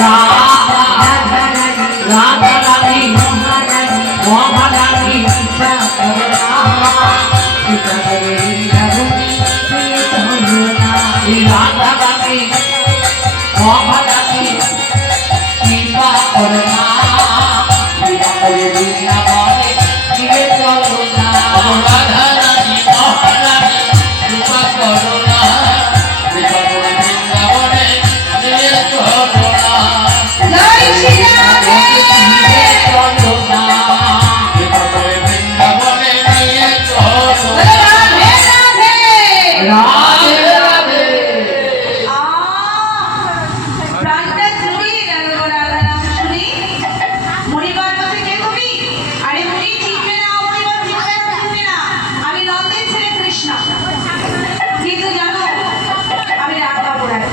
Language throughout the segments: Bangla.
রাধা রানী মহারানী রাধা রানী মহারানী কৃপা করনা বৃন্দাবনে ফিরে চলো না। রাধা রানী মহারানী কৃপা করনা বৃন্দাবনে ফিরে চলো না। জয় শ্রী রাধে চলো না বৃন্দাবনে নিয়ে চলো। রাধে রাধে রাধে রাধে। প্রাণটা জুড়িয়ে গেল রাধা নাম শুনি। মণিবার বলতে কে তুমি? আরে মুনি চিনবে না, মণিবার চিনবে না। আমি নন্দের ছেলে কৃষ্ণ। কিন্তু জানো আমি রাধা পড়াই।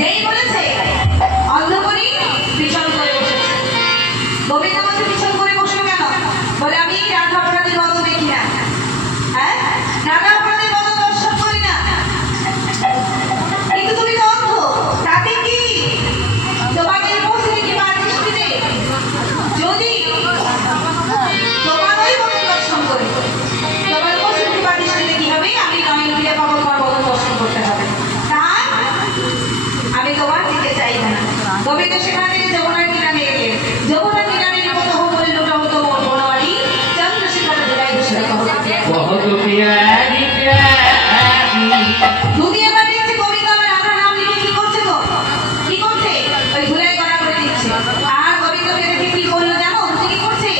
যেই বলেছে অন্ধকরি পিছন করে বসেছে। গোবিন্দ বলছে পিছন করে বসলো কেন? বলে আমি রাধা অপরাধীর বদল দেখি না। হ্যাঁ, রাধা অপরাধীর বদল দর্শন করি না। কিন্তু তুমি তো অন্ধ, তাতে কি? তোমাদের উপস্থিতি কি বা দৃষ্টিতে যদি তোমার ওই বদল দর্শন করি, তোমার উপস্থিতি বা দৃষ্টিতে কি হবে? আমি নয় ফিরে পাবো, তোমার বদল দর্শন করতে হবে। তাই আমি তোমার দিকে চাই না। গোবিন্দ সেখান থেকে যমুনার কিনারে এলেন। যমুনার কিনারে কত হোক বলে লোটা হতো মোর বনবাড়ি চন্দ্রশেখর জেলায় দোষরা बहुत प्यारी प्यारी দুনিয়া বাড়িতে গোবিন্দ আমার রাধা নাম লিখে কি করছে গো? কি করছে? ওই ধুলাই করা করে দিচ্ছে। আর গোবিন্দকে দেখে কি বললো জানো? তুমি কি করছে?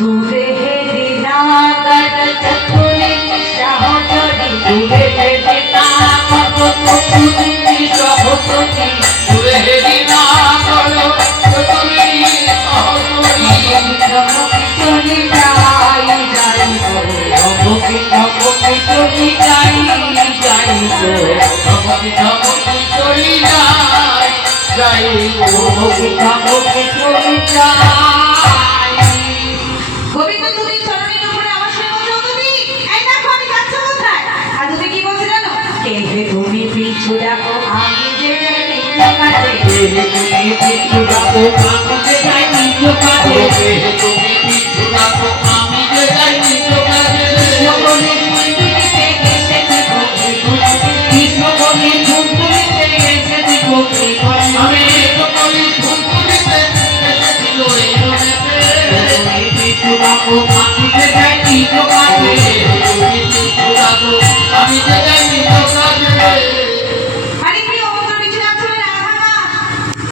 दूरे दिनागत चतुरी सहचरी दूरे दिनागत चतुरी सहचरी दूरे दिनागत चतुरी सहचरी चली जाई जाई भगवती भगवती चली जाई जाई भगवती भगवती चली जाई जाई भगवती भगवती चली जाई। গোবিন্দ তুমি চরণের উপরে আমার সঙ্গে বলছো তুমি এই দেখো আমি যাচ্ছি কোথায়? আর তুমি কি বলছো জানো? কে হে তুমি পিছু দেখো আমি যে নিত্য কাজে। তুমি পিছু রাখো আমি যে যাই নিজ কাজে। তুমি পিছু রাখো আমি যে যাই নিজ কাজে। সকলে ঝুঁকুলিতে এসে দেখো সকলে ঝুঁকুলিতে এসে দেখো আমি সকলে ঝুঁকুলিতে এসে দিল এই জন্যে। তুমি পিছু রাখো আমি